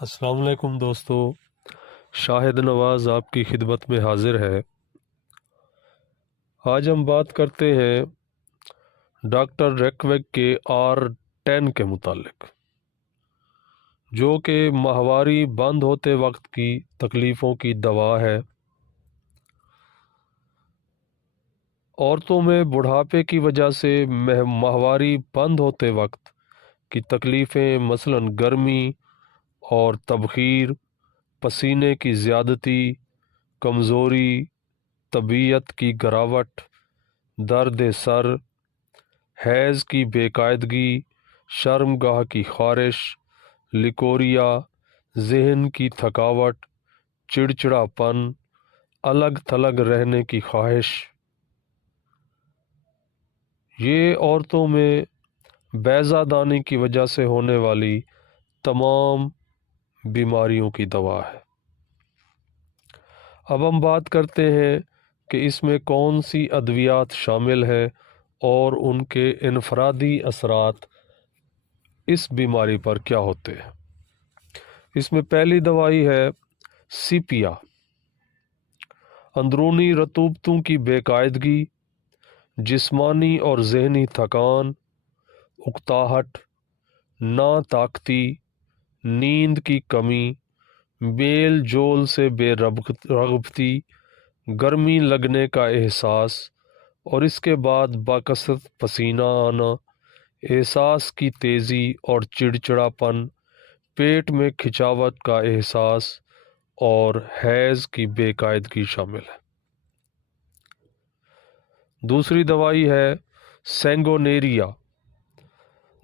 السلام علیکم دوستو، شاہد نواز آپ کی خدمت میں حاضر ہے۔ آج ہم بات کرتے ہیں ڈاکٹر ریکویک کے R10 کے متعلق، جو کہ ماہواری بند ہوتے وقت کی تکلیفوں کی دوا ہے۔ عورتوں میں بڑھاپے کی وجہ سے ماہواری بند ہوتے وقت کی تکلیفیں، مثلاً گرمی اور تبخیر، پسینے کی زیادتی، کمزوری، طبیعت کی گراوٹ، درد سر، حیض کی بے قاعدگی، شرمگاہ کی خارش، لیکوریا، ذہن کی تھکاوٹ، چڑچڑاپن، الگ تھلگ رہنے کی خواہش، یہ عورتوں میں بیضہ دانی کی وجہ سے ہونے والی تمام بیماریوں کی دوا ہے۔ اب ہم بات کرتے ہیں کہ اس میں کون سی ادویات شامل ہیں اور ان کے انفرادی اثرات اس بیماری پر کیا ہوتے ہیں۔ اس میں پہلی دوائی ہے سیپیا۔ اندرونی رطوبتوں کی بے قاعدگی، جسمانی اور ذہنی تھکان، اکتاہٹ، ناطاقتی، نیند کی کمی، میل جول سے بے رغبتی، گرمی لگنے کا احساس اور اس کے بعد باکثرت پسینہ آنا، احساس کی تیزی اور چڑچڑاپن، پیٹ میں کھچاوٹ کا احساس اور حیض کی بے قاعدگی شامل ہے۔ دوسری دوائی ہے سینگونیریا۔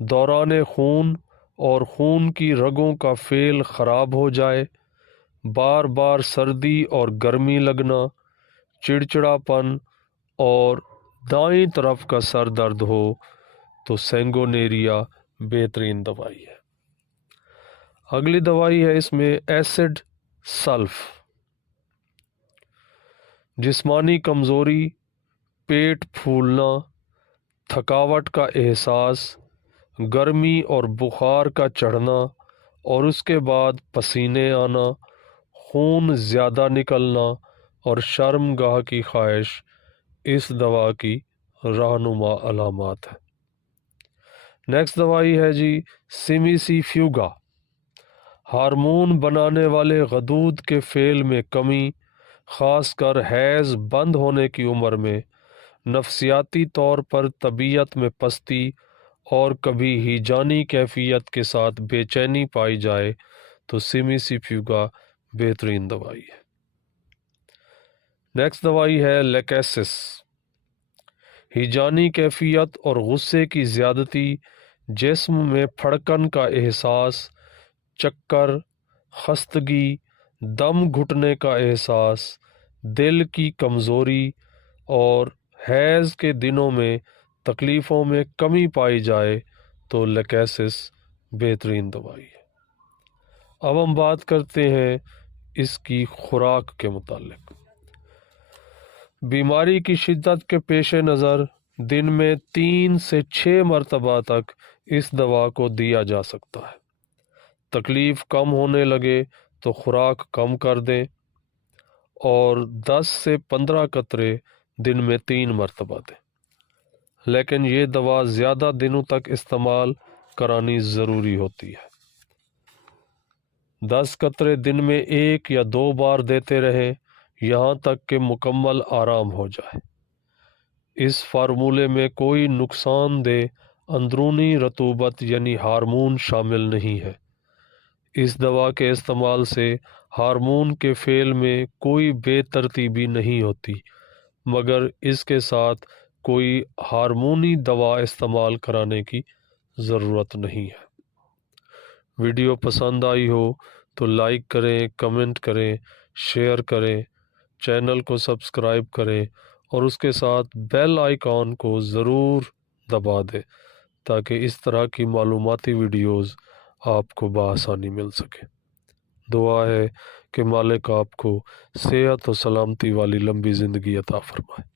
دوران خون اور خون کی رگوں کا فعل خراب ہو جائے، بار بار سردی اور گرمی لگنا، چڑچڑاپن اور دائیں طرف کا سر درد ہو تو سینگونیریا بہترین دوائی ہے۔ اگلی دوائی ہے اس میں ایسڈ سلف۔ جسمانی کمزوری، پیٹ پھولنا، تھکاوٹ کا احساس، گرمی اور بخار کا چڑھنا اور اس کے بعد پسینے آنا، خون زیادہ نکلنا اور شرمگاہ کی خواہش اس دوا کی رہنما علامات ہیں۔ نیکسٹ دوائی ہے جی سیمیسی فیوگا۔ ہارمون بنانے والے غدود کے فعل میں کمی، خاص کر حیض بند ہونے کی عمر میں، نفسیاتی طور پر طبیعت میں پستی اور کبھی ہیجانی کیفیت کے ساتھ بے چینی پائی جائے تو سیمیسی فیوگا بہترین دوائی ہے۔ نیکسٹ دوائی ہے لیکیسس۔ ہیجانی کیفیت اور غصے کی زیادتی، جسم میں پھڑکن کا احساس، چکر، خستگی، دم گھٹنے کا احساس، دل کی کمزوری اور حیض کے دنوں میں تکلیفوں میں کمی پائی جائے تو لیکیسس بہترین دوائی ہے۔ اب ہم بات کرتے ہیں اس کی خوراک کے متعلق۔ بیماری کی شدت کے پیش نظر دن میں 3 سے 6 مرتبہ تک اس دوا کو دیا جا سکتا ہے۔ تکلیف کم ہونے لگے تو خوراک کم کر دیں اور 10 سے 15 قطرے دن میں 3 مرتبہ دیں، لیکن یہ دوا زیادہ دنوں تک استعمال کرانی ضروری ہوتی ہے۔ 10 قطرے دن میں 1 یا 2 بار دیتے رہیں یہاں تک کہ مکمل آرام ہو جائے۔ اس فارمولے میں کوئی نقصان دہ اندرونی رطوبت یعنی ہارمون شامل نہیں ہے۔ اس دوا کے استعمال سے ہارمون کے فعل میں کوئی بے ترتیبی نہیں ہوتی، مگر اس کے ساتھ کوئی ہارمونی دوا استعمال کرانے کی ضرورت نہیں ہے۔ ویڈیو پسند آئی ہو تو لائک کریں، کمنٹ کریں، شیئر کریں، چینل کو سبسکرائب کریں اور اس کے ساتھ بیل آئیکن کو ضرور دبا دیں تاکہ اس طرح کی معلوماتی ویڈیوز آپ کو بآسانی مل سکے۔ دعا ہے کہ مالک آپ کو صحت و سلامتی والی لمبی زندگی عطا فرمائے۔